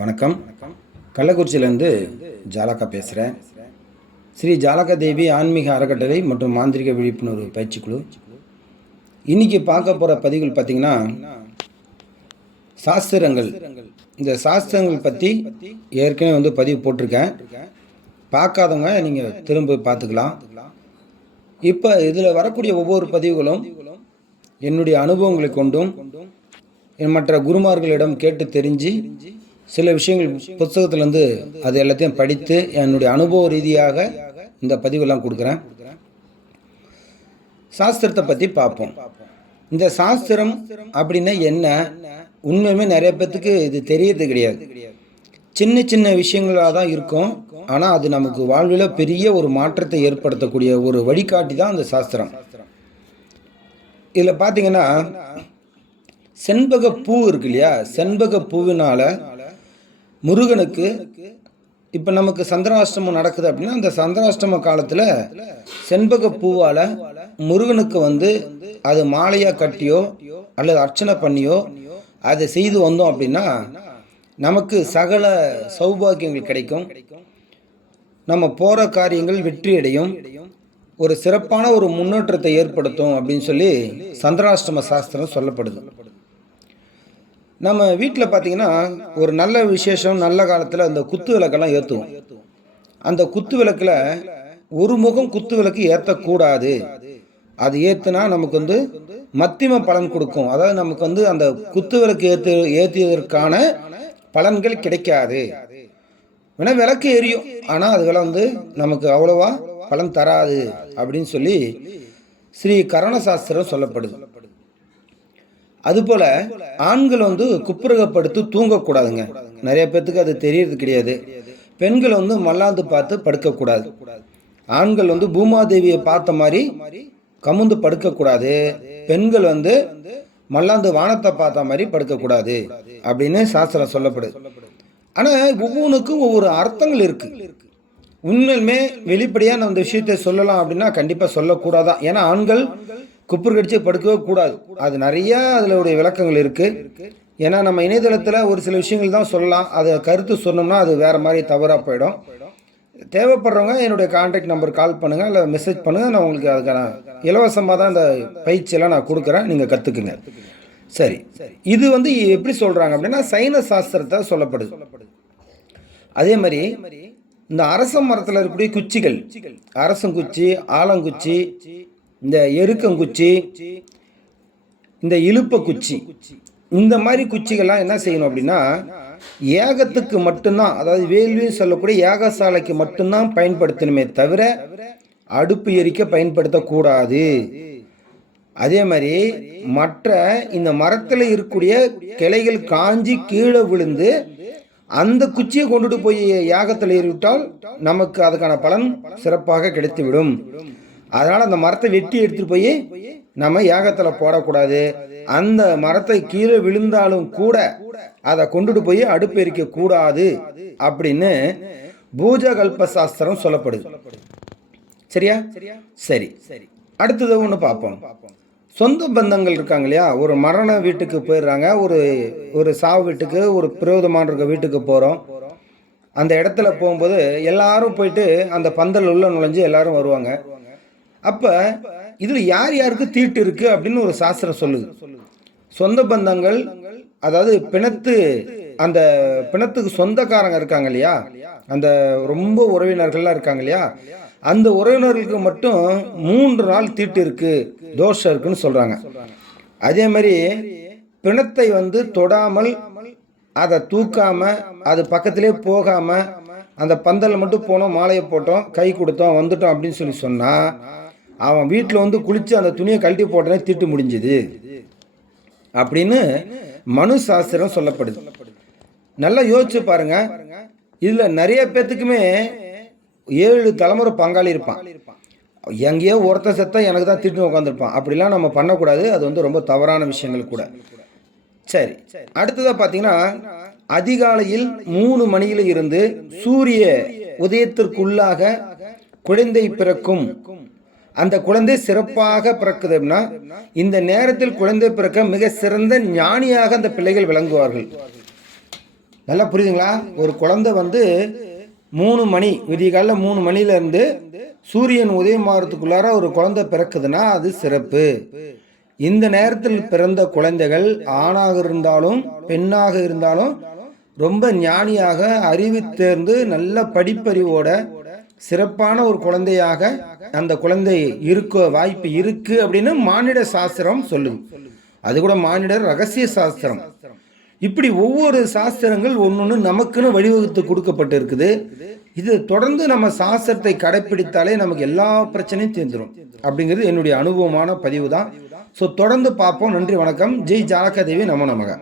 வணக்கம். கள்ளக்குறிச்சியிலேருந்து ஜாலகா பேசுகிறேன். ஸ்ரீ ஜாலகா தேவி ஆன்மீக அறக்கட்டளை மற்றும் மாந்திரிக விழிப்புணர்வு பயிற்சிக்குழு. இன்றைக்கி பார்க்க போகிற பதிவுகள் பார்த்திங்கன்னா, சாஸ்திரங்கள். இந்த சாஸ்திரங்கள் பற்றி ஏற்கனவே பதிவு போட்டிருக்கேன். பார்க்காதவங்க நீங்கள் திரும்ப பார்த்துக்கலாம். இப்போ இதில் வரக்கூடிய ஒவ்வொரு பதிவுகளும் என்னுடைய அனுபவங்களை கொண்டும் மற்ற குருமார்களிடம் கேட்டு தெரிஞ்சு சில விஷயங்கள் புத்தகத்திலேருந்து அது எல்லாத்தையும் படித்து என்னுடைய அனுபவ ரீதியாக இந்த பதிவெல்லாம் கொடுக்குறேன். சாஸ்திரத்தை பற்றி பார்ப்போம். இந்த சாஸ்திரம் அப்படின்னா என்ன? உண்மையுமே நிறைய பேர்த்துக்கு இது தெரியறது கிடையாது. சின்ன சின்ன விஷயங்களாக தான் இருக்கும். ஆனால் அது நமக்கு வாழ்வில் பெரிய ஒரு மாற்றத்தை ஏற்படுத்தக்கூடிய ஒரு வழிகாட்டி தான் அந்த சாஸ்திரம். இதில் பார்த்தீங்கன்னா, செண்பக பூ இருக்கு இல்லையா? செண்பக பூவினால் முருகனுக்கு இப்போ நமக்கு சந்திராஷ்டமம் நடக்குது அப்படின்னா, அந்த சந்திராஷ்டம காலத்தில் செண்பக பூவால் முருகனுக்கு அது மாலையாக கட்டியோ அல்லது அர்ச்சனை பண்ணியோ அதை செய்து வந்தோம் அப்படின்னா நமக்கு சகல சௌபாகியங்கள் கிடைக்கும். நம்ம போகிற காரியங்கள் வெற்றி அடையும். ஒரு சிறப்பான ஒரு முன்னேற்றத்தை ஏற்படுத்தும் அப்படின்னு சொல்லி சந்திராஷ்டம சாஸ்திரம் சொல்லப்படுது. நம்ம வீட்டில் பார்த்திங்கன்னா, ஒரு நல்ல விசேஷம் நல்ல காலத்தில் அந்த குத்து விளக்கெல்லாம் ஏற்றுவோம். அந்த குத்து விளக்கில் ஒரு முகம் குத்து விளக்கு ஏற்றக்கூடாது. அது ஏற்றுனா நமக்கு மத்தியம பலன் கொடுக்கும். அதாவது நமக்கு அந்த குத்து விளக்கு ஏற்றியதற்கான பலன்கள் கிடைக்காது. வேணால் விளக்கு எரியும், ஆனால் அதுக்கெல்லாம் நமக்கு அவ்வளோவா பலன் தராது அப்படின்னு சொல்லி ஸ்ரீ கரண சாஸ்திரம் சொல்லப்படுது. அதுபோல் ஆண்கள் குப்புரகப்படுத்து தூங்கக்கூடாதுங்க. நிறைய பேர்த்துக்கு அது தெரியறது கிடையாது. பெண்கள் மல்லாந்து பார்த்து படுக்கக்கூடாது. ஆண்கள் பூமாதேவியை பார்த்த மாதிரி கமுந்து படுக்கக்கூடாது. பெண்கள் மல்லாந்து வானத்தை பார்த்த மாதிரி படுக்கக்கூடாது அப்படின்னு சாஸ்திரம் சொல்லப்படுது. ஆனால் ஒவ்வொன்றுக்கும் ஒவ்வொரு அர்த்தங்கள் இருக்கு. உண்மையிலுமே வெளிப்படையாக நம்ம இந்த விஷயத்தை சொல்லலாம் அப்படின்னா கண்டிப்பாக சொல்லக்கூடாதான். ஏன்னா ஆண்கள் குப்புறு கடிச்சு படுக்கவே கூடாது. அது நிறையா அதனுடைய விளக்கங்கள் இருக்குது. ஏன்னா நம்ம இணையதளத்தில் ஒரு சில விஷயங்கள் தான் சொல்லலாம். அதை கருத்து சொன்னோம்னா அது வேறு மாதிரி தவறாக போயிடும். தேவைப்படுறவங்க என்னுடைய கான்டாக்ட் நம்பர் கால் பண்ணுங்கள், இல்லை மெசேஜ் பண்ணுங்கள். நான் உங்களுக்கு அதுக்கான இலவசமாக தான் இந்த பயிற்சியெல்லாம் நான் கொடுக்குறேன், நீங்கள் கற்றுக்குங்க. சரி, இது எப்படி சொல்கிறாங்க அப்படின்னா சைன சாஸ்திரத்தை சொல்லப்படுது. அதே மாதிரி இந்த அரச மரத்தில் இருக்கக்கூடிய குச்சிகள், அரசங்குச்சி, ஆலங்குச்சி, இந்த எருக்கங்குச்சி, இந்த இழுப்ப குச்சி, இந்த மாதிரி குச்சிகள்லாம் என்ன செய்யணும் அப்படின்னா ஏகத்துக்கு மட்டும்தான், அதாவது வேள்வின்னு சொல்லக்கூடிய யாகசாலைக்கு மட்டும்தான் பயன்படுத்தணுமே தவிர அடுப்பு எரிக்க பயன்படுத்தக்கூடாது. அதே மாதிரி மற்ற இந்த மரத்தில் இருக்கக்கூடிய கிளைகள் காஞ்சி கீழே விழுந்து அந்த குச்சியை கொண்டுட்டு போய் யாகத்தில் ஏறிவிட்டால் நமக்கு அதுக்கான பலன் சிறப்பாக கிடைத்துவிடும். அதனால் அந்த மரத்தை வெட்டி எடுத்துகிட்டு போய் நம்ம யாகத்தில் போடக்கூடாது. அந்த மரத்தை கீழே விழுந்தாலும் கூட அதை கொண்டுட்டு போய் அடுப்பு எரிக்க கூடாது அப்படின்னு பூஜகல்ப சாஸ்திரம் சொல்லப்படுது. சரியா? சரி, அடுத்தது ஒன்று பார்ப்போம். சொந்த பந்தங்கள் இருக்காங்க இல்லையா? ஒரு மரண வீட்டுக்கு போயிடுறாங்க, ஒரு சாவு வீட்டுக்கு, ஒரு பிரயோதமான இருக்க வீட்டுக்கு போகிறோம். அந்த இடத்துல போகும்போது எல்லாரும் போயிட்டு அந்த பந்தல் உள்ள நுழைஞ்சு எல்லாரும் வருவாங்க. அப்போ இதில் யார் யாருக்கு தீட்டு இருக்குது அப்படின்னு ஒரு சாஸ்திரம் சொல்லுது. சொந்த பந்தங்கள், அதாவது அந்த பிணத்துக்கு சொந்தக்காரங்க இருக்காங்க இல்லையா? அந்த ரொம்ப உறவினர்கள்லாம் இருக்காங்க இல்லையா? அந்த உறவினர்களுக்கு மட்டும் 3 நாள் தீட்டு இருக்குது, தோஷம் இருக்குன்னு சொல்கிறாங்க. அதே மாதிரி பிணத்தை தொடாமல், அதை தூக்காமல், அது பக்கத்திலே போகாமல், அந்த பந்தலில் மட்டும் போனோம், மாலையை போட்டோம், கை கொடுத்தோம், வந்துட்டோம் அப்படின்னு சொன்னால் அவன் வீட்டில் குளித்து அந்த துணியை கழட்டி போட்டனே தீட்டு முடிஞ்சுது அப்படின்னு மனு சாஸ்திரம் சொல்லப்படுது. நல்லா யோசிச்சு பாருங்க. இதில் நிறைய பேர்த்துக்குமே 7 தலைமுறை பங்காளி இருப்பான். எங்கேயோ ஒருத்தர் செத்தா எனக்கு தான் தீட்டு உட்காந்துருப்பான். அப்படிலாம் நம்ம பண்ணக்கூடாது. அது ரொம்ப தவறான விஷயங்கள் கூட. சரி, அடுத்ததாக பார்த்தீங்கன்னா, அதிகாலையில் 3 மணியில் இருந்து சூரிய உதயத்திற்குள்ளாக குழந்தை பிறக்கும். அந்த குழந்தை சிறப்பாக பிறக்குதுன்னா இந்த நேரத்தில் குழந்தை பிறக்க மிக சிறந்த ஞானியாக அந்த பிள்ளைகள் விளங்குவார்கள். நல்லா புரியுதுங்களா? ஒரு குழந்தை வந்து 3 மணி விடிய காலைல 3 மணிலேருந்து சூரியன் உதயமாகறதுக்குள்ளார ஒரு குழந்தை பிறக்குதுன்னா அது சிறப்பு. இந்த நேரத்தில் பிறந்த குழந்தைகள் ஆணாக இருந்தாலும் பெண்ணாக இருந்தாலும் ரொம்ப ஞானியாக அறிவு தேர்ந்து நல்ல படிப்பறிவோட சிறப்பான ஒரு குழந்தையாக அந்த குழந்தை இருக்க வாய்ப்பு இருக்கு அப்படின்னு மானிட சாஸ்திரம் சொல்லுது. அது கூட மானிட ரகசிய சாஸ்திரம். இப்படி ஒவ்வொரு சாஸ்திரங்கள் ஒன்னொன்று நமக்குன்னு வழிவகுத்து கொடுக்கப்பட்டு இருக்குது. இது தொடர்ந்து நம்ம சாஸ்திரத்தை கடைப்பிடித்தாலே நமக்கு எல்லா பிரச்சனையும் தீர்ந்துடும் அப்படிங்கிறது என்னுடைய அனுபவமான பதிவு தான். ஸோ தொடர்ந்து பார்ப்போம். நன்றி, வணக்கம். ஜெய் ஜானகதேவி நமோ நமக.